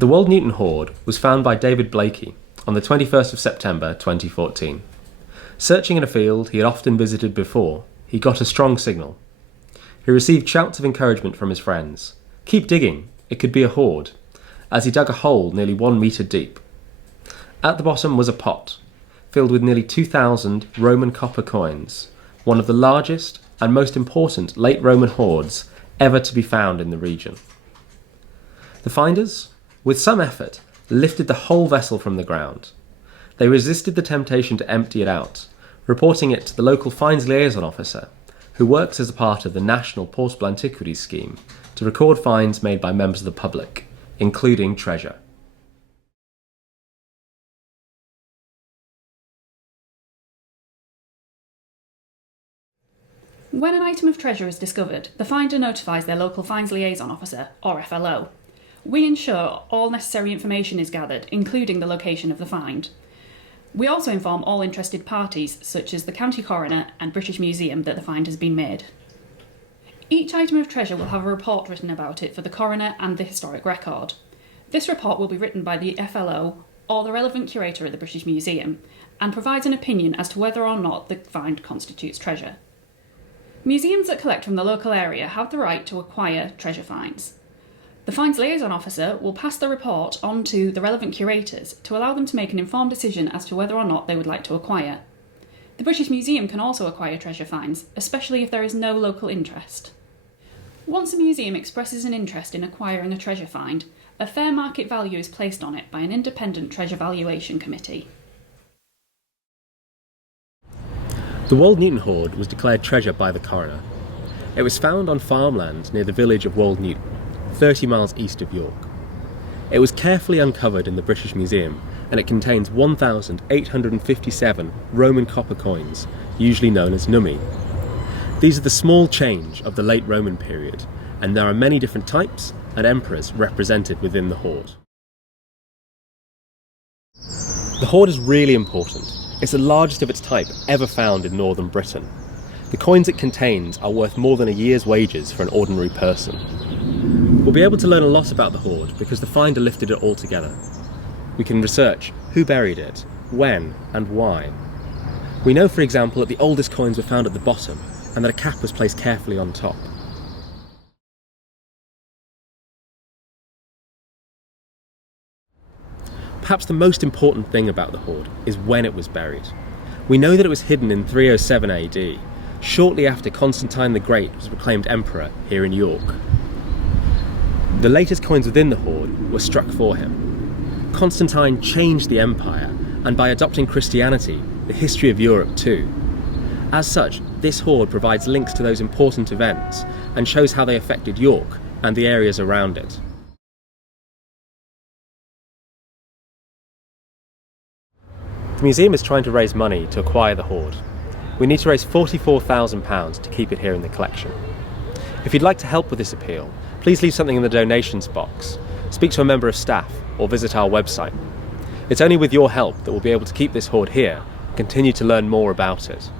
The Wold Hoard was found by David Blakey on the 21st of September 2014. Searching in a field he had often visited before, he got a strong signal. He received shouts of encouragement from his friends. "Keep digging, it could be a hoard," as he dug a hole nearly 1 metre deep. At the bottom was a pot, filled with nearly 2,000 Roman copper coins, one of the largest and most important late Roman hoards ever to be found in the region. The finders, with some effort, lifted the whole vessel from the ground. They resisted the temptation to empty it out, reporting it to the local fines liaison officer, who works as a part of the National Portable Antiquities Scheme to record finds made by members of the public, including treasure. When an item of treasure is discovered, the finder notifies their local fines liaison officer, or FLO. We ensure all necessary information is gathered, including the location of the find. We also inform all interested parties, such as the County Coroner and British Museum, that the find has been made. Each item of treasure will have a report written about it for the coroner and the historic record. This report will be written by the FLO or the relevant curator at the British Museum and provides an opinion as to whether or not the find constitutes treasure. Museums that collect from the local area have the right to acquire treasure finds. The Fines Liaison Officer will pass the report on to the relevant curators to allow them to make an informed decision as to whether or not they would like to acquire. The British Museum can also acquire treasure finds, especially if there is no local interest. Once a museum expresses an interest in acquiring a treasure find, a fair market value is placed on it by an independent treasure valuation committee. The Wold Hoard was declared treasure by the coroner. It was found on farmland near the village of Wold, 30 miles east of York. It was carefully uncovered in the British Museum, and it contains 1,857 Roman copper coins, usually known as nummi. These are the small change of the late Roman period, and there are many different types and emperors represented within the hoard. The hoard is really important. It's the largest of its type ever found in northern Britain. The coins it contains are worth more than a year's wages for an ordinary person. We'll be able to learn a lot about the hoard because the finder lifted it all together. We can research who buried it, when and why. We know, for example, that the oldest coins were found at the bottom and that a cap was placed carefully on top. Perhaps the most important thing about the hoard is when it was buried. We know that it was hidden in 307 AD, shortly after Constantine the Great was proclaimed emperor here in York. The latest coins within the hoard were struck for him. Constantine changed the empire, and by adopting Christianity, the history of Europe too. As such, this hoard provides links to those important events and shows how they affected York and the areas around it. The museum is trying to raise money to acquire the hoard. We need to raise £44,000 to keep it here in the collection. If you'd like to help with this appeal, please leave something in the donations box, speak to a member of staff, or visit our website. It's only with your help that we'll be able to keep this hoard here and continue to learn more about it.